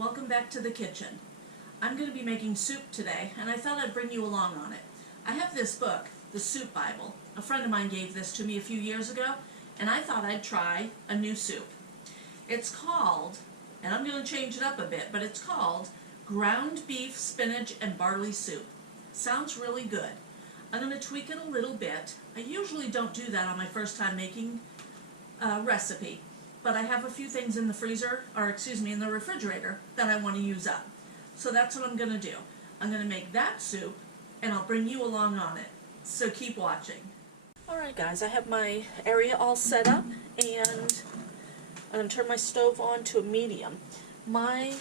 welcome back to the kitchen. I'm going to be making soup today, and I thought I'd bring you along on it. I have this book, the Soup Bible. A friend of mine gave this to me a few years ago, and I thought I'd try a new soup. It's called, and I'm going to change it up a bit, but it's called Ground Beef, Spinach, and Barley Soup. Sounds really good. I'm going to tweak it a little bit. I usually don't do that on my first time making a recipe, but I have a few things in the freezer, or excuse me, in the refrigerator that I want to use up. So that's what I'm going to do. I'm going to make that soup, and I'll bring you along on it. So keep watching. Alright guys, I have my area all set up, and I'm going to turn my stove on to a medium. My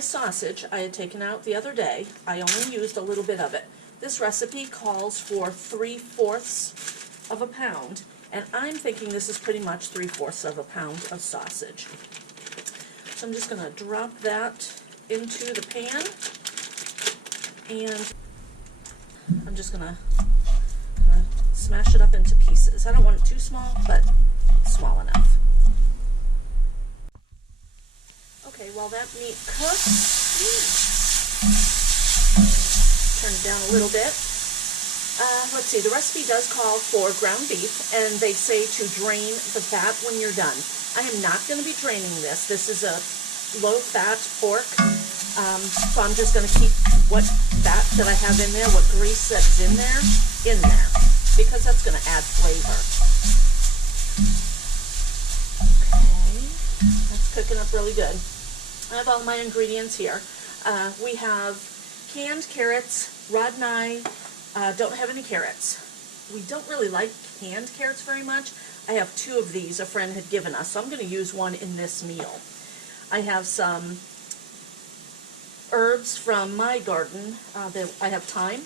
sausage I had taken out the other day. I only used a little bit of it. This recipe calls for 3/4 of a pound, and I'm thinking this is pretty much 3/4 of a pound of sausage. So I'm just going to drop that into the pan, and I'm just going to smash it up into pieces. I don't want it too small, but small enough. Okay, while that meat cooks, turn it down a little bit. Let's see, the recipe does call for ground beef, and they say to drain the fat when you're done. I am not going to be draining this. This is a low-fat pork, so I'm just going to keep what fat that I have in there, what grease that's in there, because that's going to add flavor. Okay, that's cooking up really good. I have all my ingredients here. We have canned carrots. Rod and I don't have any carrots. We don't really like canned carrots very much. I have 2 of these a friend had given us, so I'm going to use one in this meal. I have some herbs from my garden. I have thyme,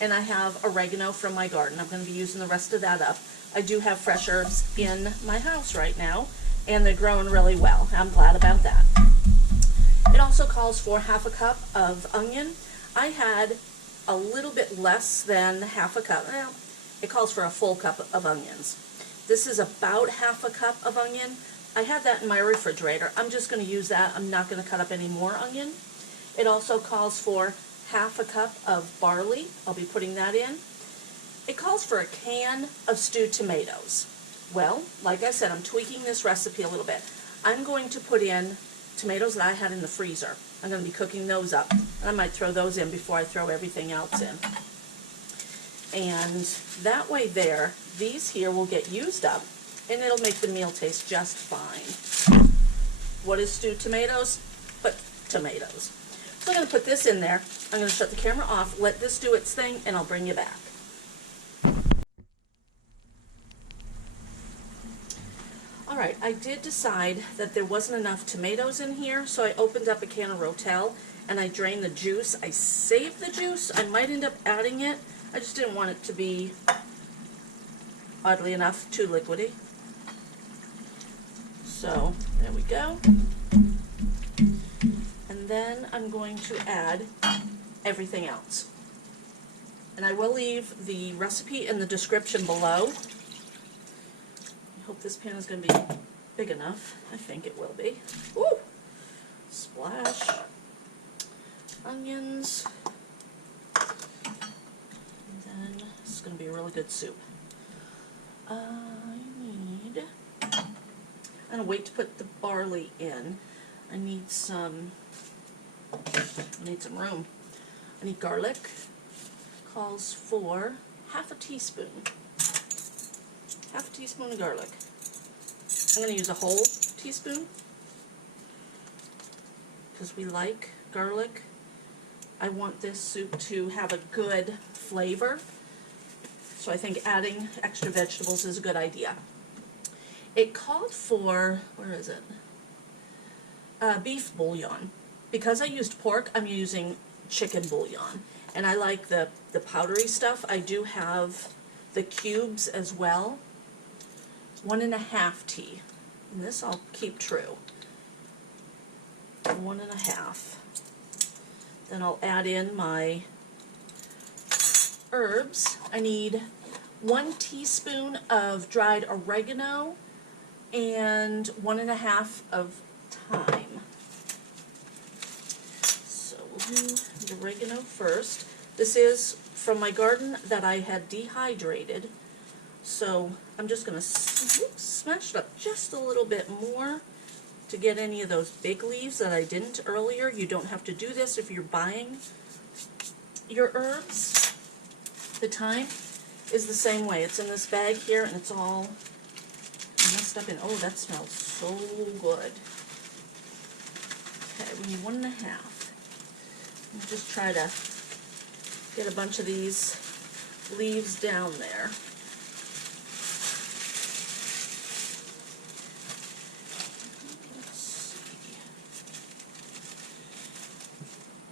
and I have oregano from my garden. I'm going to be using the rest of that up. I do have fresh herbs in my house right now, and they're growing really well. I'm glad about that. It also calls for 1/2 cup of onion. I had a little bit less than 1/2 cup. Well, it calls for a full cup of onions. This is about 1/2 cup of onion. I have that in my refrigerator. I'm just going to use that. I'm not going to cut up any more onion. It also calls for 1/2 cup of barley. I'll be putting that in. It calls for a can of stewed tomatoes. Well, like I said, I'm tweaking this recipe a little bit. I'm going to put in tomatoes that I had in the freezer. I'm going to be cooking those up. And I might throw those in before I throw everything else in. And that way there, these here will get used up, and it'll make the meal taste just fine. What is stewed tomatoes? But tomatoes. So I'm going to put this in there. I'm going to shut the camera off, let this do its thing, and I'll bring you back. Alright, I did decide that there wasn't enough tomatoes in here, so I opened up a can of Rotel, and I drained the juice. I saved the juice. I might end up adding it. I just didn't want it to be, oddly enough, too liquidy. So, there we go. And then I'm going to add everything else. And I will leave the recipe in the description below. I hope this pan is going to be big enough. I think it will be. Woo! Splash. Onions. And then this is going to be a really good soup. I'm going to wait to put the barley in. I need some room. I need garlic. Calls for 1/2 teaspoon. 1/2 teaspoon of garlic. I'm going to use a whole teaspoon because we like garlic. I want this soup to have a good flavor, so I think adding extra vegetables is a good idea. It called for, where is it? Beef bouillon. Because I used pork, I'm using chicken bouillon. And I like the powdery stuff. I do have the cubes as well. 1.5 tea. And this I'll keep true. 1.5. Then I'll add in my herbs. I need 1 teaspoon of dried oregano and 1.5 of thyme. do the oregano first. This is from my garden that I had dehydrated, so I'm just going to smash it up just a little bit more to get any of those big leaves that I didn't earlier. You don't have to do this if you're buying your herbs. The thyme is the same way. It's in this bag here, and it's all messed up in. Oh, that smells so good. Okay, we need 1 1/2. And just try to get a bunch of these leaves down there. Let's see.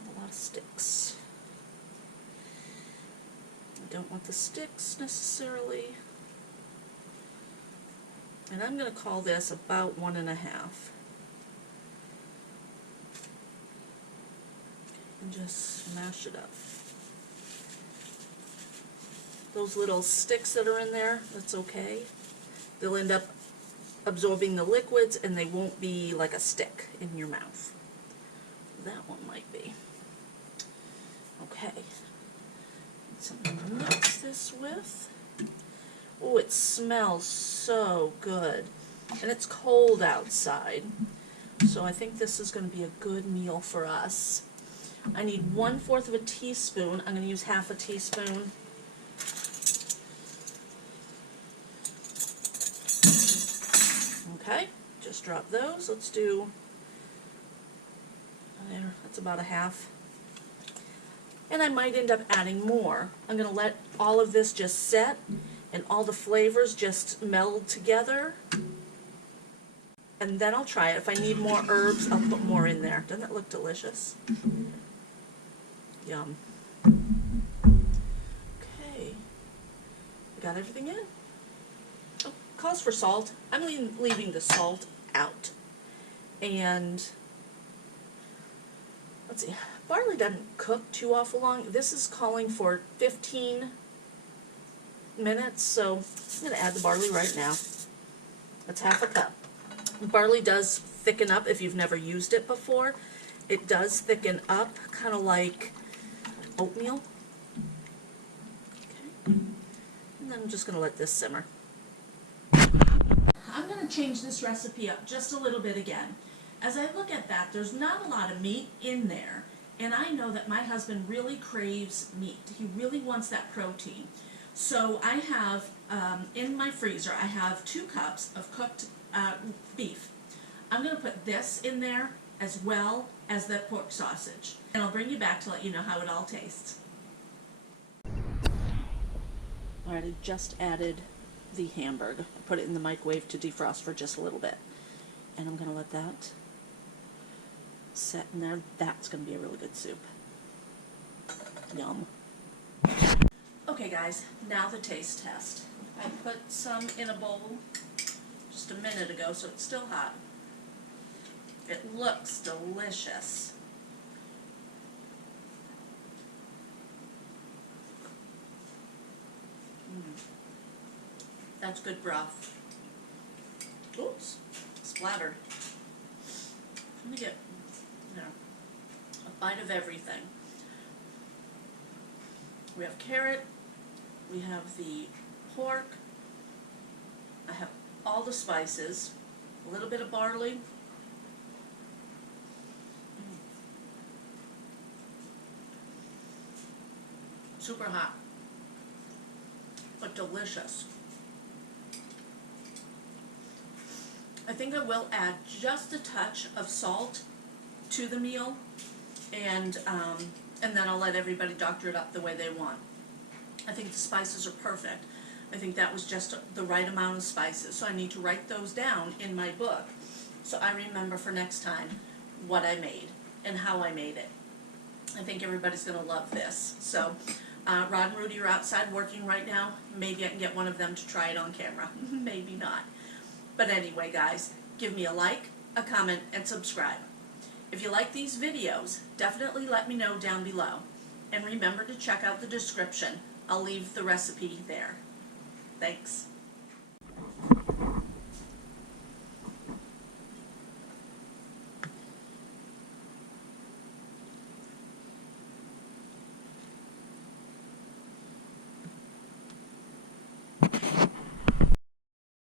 A lot of sticks. I don't want the sticks necessarily. And I'm going to call this about 1 1/2. And just smash it up. Those little sticks that are in there, that's okay. They'll end up absorbing the liquids and they won't be like a stick in your mouth. That one might be. Okay. Something to mix this with. Oh, it smells so good. And it's cold outside. So I think this is going to be a good meal for us. I need 1/4 of a teaspoon. I'm going to use 1/2 a teaspoon. Okay, just drop those. Let's do, there, that's about 1/2. And I might end up adding more. I'm going to let all of this just set and all the flavors just meld together. And then I'll try it. If I need more herbs, I'll put more in there. Doesn't that look delicious? Yum. Okay. We got everything in? Oh, calls for salt. I'm leaving the salt out. And let's see. Barley doesn't cook too awful long. This is calling for 15 minutes, so I'm going to add the barley right now. That's 1/2 a cup. Barley does thicken up if you've never used it before. It does thicken up, kind of like oatmeal. Okay. And then I'm just going to let this simmer. I'm going to change this recipe up just a little bit again. As I look at that, there's not a lot of meat in there, and I know that my husband really craves meat. He really wants that protein. So I have, in my freezer, I have 2 cups of cooked beef. I'm going to put this in there as well as the pork sausage. And I'll bring you back to let you know how it all tastes. Alright, I just added the hamburger. I put it in the microwave to defrost for just a little bit. And I'm going to let that set in there. That's going to be a really good soup. Yum. Okay guys, now the taste test. I put some in a bowl just a minute ago, so it's still hot. It looks delicious. That's good broth. Oops, splattered. Let me get, a bite of everything. We have carrot, we have the pork, I have all the spices, a little bit of barley. Super hot, but delicious. I think I will add just a touch of salt to the meal, and then I'll let everybody doctor it up the way they want. I think the spices are perfect. I think that was just the right amount of spices, so I need to write those down in my book so I remember for next time what I made and how I made it. I think everybody's going to love this. So Rod and Rudy are outside working right now. Maybe I can get one of them to try it on camera. Maybe not. But anyway, guys, give me a like, a comment, and subscribe. If you like these videos, definitely let me know down below. And remember to check out the description. I'll leave the recipe there. Thanks.